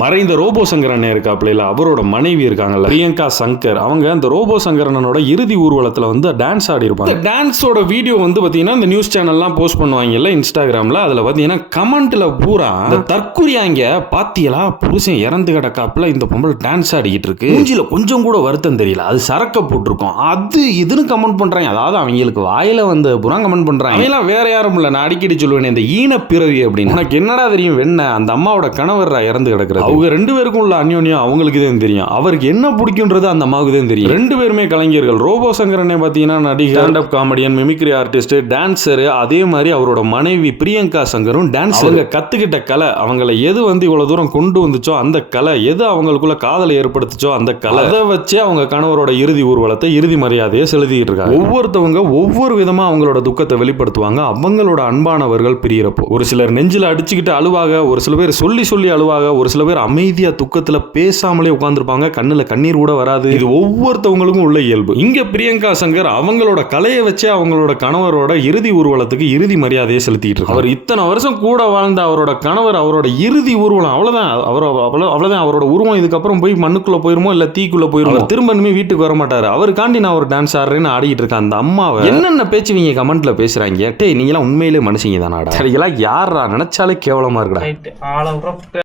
மறைந்த ரோபோ சங்கரன் இருக்காப்ல அவரோட மனைவி இருக்காங்கல்ல பிரியங்கா சங்கர், அவங்க அந்த ரோபோ சங்கரனோட இறுதி ஊர்வலத்துல வந்து டான்ஸ் ஆடி இருப்பாங்க. டான்ஸோட வீடியோ வந்து பாத்தீங்கன்னா இந்த நியூஸ் சேனல்லாம் போஸ்ட் பண்ணுவாங்கல்ல இன்ஸ்டாகிராம்ல, அதுல பாத்தீங்கன்னா கமெண்ட்ல பூரா தற்குறியாங்க பாத்தியலா புருஷன் இறந்து கிடக்காப்புல இந்த பொம்பளை டான்ஸ் ஆடிக்கிட்டு இருக்கு, மூஞ்சில கொஞ்சம் கூட வருத்தம் தெரியல, அது சரக்க போட்டிருக்கோம், அது இதுன்னு கமெண்ட் பண்றாங்க. அதாவது அவங்களுக்கு வாயில வந்து புறா கமெண்ட் பண்றாங்க. அவங்களாம் வேற யாரும் இல்ல, நான் அடிக்கடி சொல்லுவேன் இந்த ஈன பிறவி அப்படின்னு. உனக்கு என்னடா தெரியும் வெண்ண, அந்த அம்மாவோட கணவர் இறந்து கிடக்குறது, அவங்க ரெண்டு பேருக்கும் உள்ள அந்யோன்யம் அவங்களுக்கு தான் தெரியும், அவருக்கு என்ன பிடிக்கும்ன்றது அந்த அம்மாவுக்கு தான் தெரியும். ரெண்டு பேருமே கலைஞர்கள். ரோபோ சங்கரனை பாத்தீங்கன்னா நடிகர், stand up comedian, mimicry artist, dancer. அதே மாதிரி அவரோட மனைவி பிரியங்கா சங்கரும் டான்ஸ். அவங்க கத்துக்கிட்ட கலை, அவங்களை எது வந்து இவ்வளவு தூரம் கொண்டு வந்துச்சோ அந்த கலை, எது அவங்களுக்குள்ள காதலை ஏற்படுத்துச்சோ அந்த கலை, அதை வச்சு அவங்க கணவரோட இறுதி ஊர்வலத்தை, இறுதி மரியாதையை செலுத்திட்டு இருக்காங்க. ஒவ்வொருத்தவங்க ஒவ்வொரு விதமா அவங்களோட துக்கத்தை வெளிப்படுத்துவாங்க அவங்களோட அன்பானவர்கள் பிரியறப்போ. ஒரு சிலர் நெஞ்சில அடிச்சுக்கிட்டு அழுவாங்க, ஒரு சில பேர் சொல்லி சொல்லி அழுவாங்க, ஒரு சில பேர் அமைதியா துக்கத்துல பேசாமலே உட்கார்ந்துருப்பாங்க, கண்ணுல கண்ணீர் கூட வராது. இது ஒவ்வொருத்தவங்களுக்கும் உள்ள இயல்பு. இங்க பிரியங்கா சங்கர் அவங்களோட கலையை வச்சு அவங்களோட கணவரோட இறுதி ஊர்வலத்துக்கு இறுதி மரியாதையை செலுத்திட்டு இருக்காங்க. அவர் இத்தனை வருஷம் கூட வாழ்ந்த அவரோட கணவர் அவரோட இறுதி ஊர்வலம் அவ்வளவுதான், அவ்வளவுதான் அவரோட உருவம் இதுக்கப்புறம் போய் மண்ணுக்குள்ள போயிருமோ இல்ல தீக்குள்ள போயிருமோ, திரும்பணுமே வீட்டுக்கு வர மாட்டாரு. அவருக்காண்டி நான் ஒரு டான்ஸ் ஆடுறேன்னு ஆடிட்டு இருக்கேன். அந்த அம்மாவை என்னென்ன பேச்சுவீங்க கமெண்ட்ல பேசுறாங்க, டேய் நீங்க எல்லாம் உண்மையிலே மனுஷங்க தானாடா, யாரா நினைச்சாலே கேவலமா இருக்குடா.